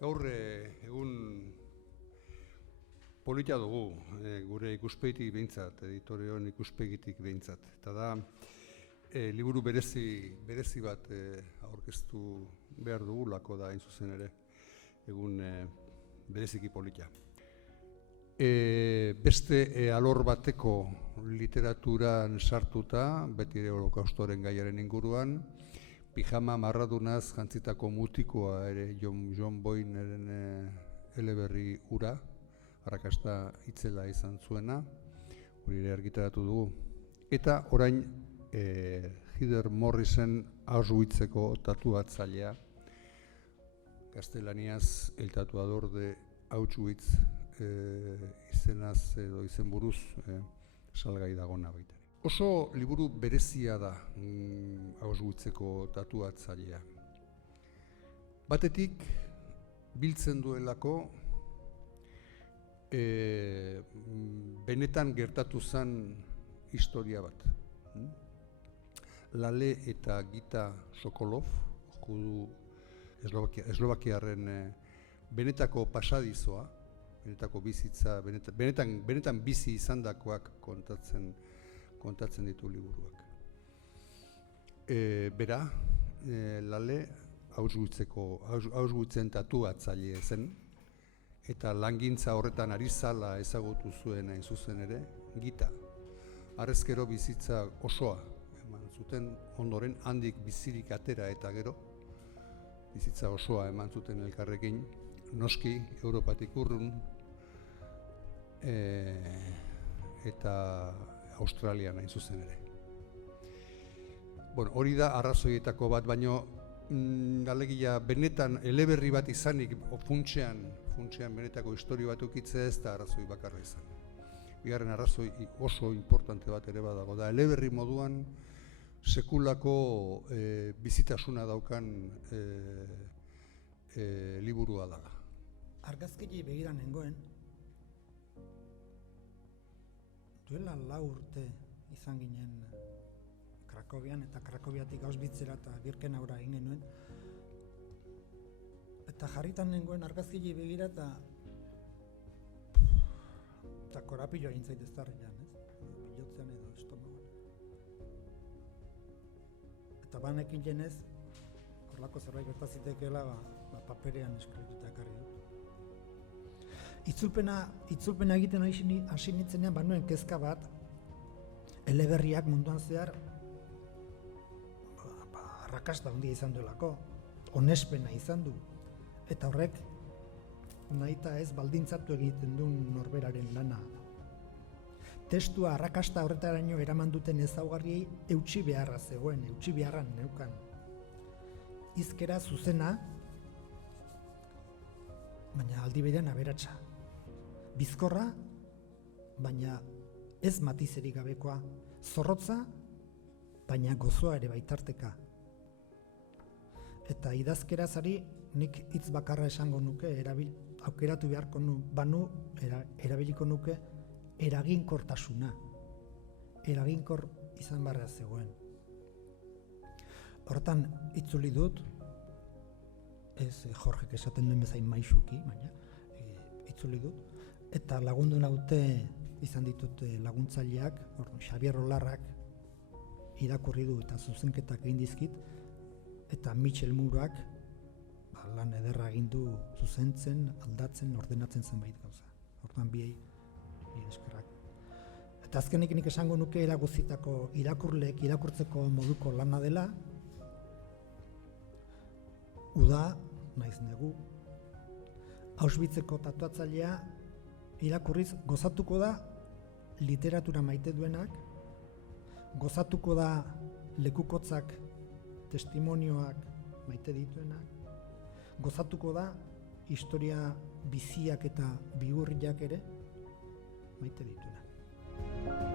Gaur egun polita dugu, gure ikuspegitik behintzat, editoreon ikuspegitik behintzat. Eta da, liburu berezi bat aurkeztu behar dugulako da, hain zuzen ere, egun bereziki polita. Beste alor bateko literaturan sartuta, beti ere holokaustoren gaiaren inguruan, pijama marradunaz jantzitako mutikoa ere John Boyneren eleberri ura, arrakasta itzela izan zuena, hori ere argitaratu dugu. Eta orain Heather Morrisen Auschwitzeko tatuatzailea, gaztelaniaz El tatuador de Auschwitz izenaz edo izenburuz salgai dagona baita. Oso liburu berezia da Auschwitzeko tatuatzailea. Batetik biltzen duelako benetan gertatu zen historia bat. Lale eta Gita Sokolov, judu eslovakiarren benetako pasadizoa, benetako bizitza, benetan bizi izandakoak kontatzen ditu liburuak. Bera, Lale Auschwitzen tatuatzaile zen, eta langintza horretan ari zala ezagutu zuen hain zuzen ere, Gita. Harrezkero bizitza osoa eman zuten, ondoren handik bizirik atera eta gero, bizitza osoa eman zuten elkarrekin, noski Europatik urrun, eta Australian hain zuzen ere. Hori da arrazoietako bat, baino alegia benetan eleberri bat izanik funtsean benetako historio bat ukitzea ez da arrazoi bakarra izan. Bigarren arrazoi oso importante bat ere badago da, eleberri moduan sekulako bizitasuna daukan liburua da. Argazkili begira nengoen, duela 4 urte izan ginen Krakowian, eta Krakowiatik Auschwitzera eta Birkenaura egin genuen. Eta jarritan nengoen argazkili begira eta korapilloa egin zait eztarrian, pilotzean edo estomagoan. Eta banekin jenez, horlako zerbait gertazitekeela, paperean eskrituta ekarri dut. Itzulpena egiten hasi nintzenean banuen kezka bat, eleberriak munduan zehar arrakasta handia izan duelako, onespena izan du, eta horrek nahita ez baldintzatu egiten duen norberaren lana. Testua arrakasta horretaraino eraman duten ezaugarriei eutsi beharra zegoen, eutsi beharran neukan. Hizkera zuzena, baina aldi berean aberatsa. Bizkorra, baina ez matizerik gabekoa. Zorrotza, baina gozoa ere baitarteka. Eta idazkerazari nik hitz bakarra esango nuke, aukeratu beharko banu, erabiliko nuke eraginkortasuna. Eraginkor izan barra zegoen. Hortan itzuli dut, ez Jorgek esaten duen bezain maisuki, baina itzuli dut, eta lagundu naute izan ditut laguntzaileak, Xabier Olarrak irakurri du eta zuzenketak egin dizkit, eta Michel Murak lan ederra egin du zuzentzen, aldatzen, ordenatzen zenbait gauza. Hortan biei eskerrak. Eta azkenik nik esango nuke eraguzitako irakurleek irakurtzeko moduko lana dela, uda, naiz negu, Auschwitzeko tatuatzailea irakurriz gozatuko da literatura maite duenak, gozatuko da lekukotzak, testimonioak maite dituenak, gozatuko da historia biziak eta bihurriak ere maite dituenak.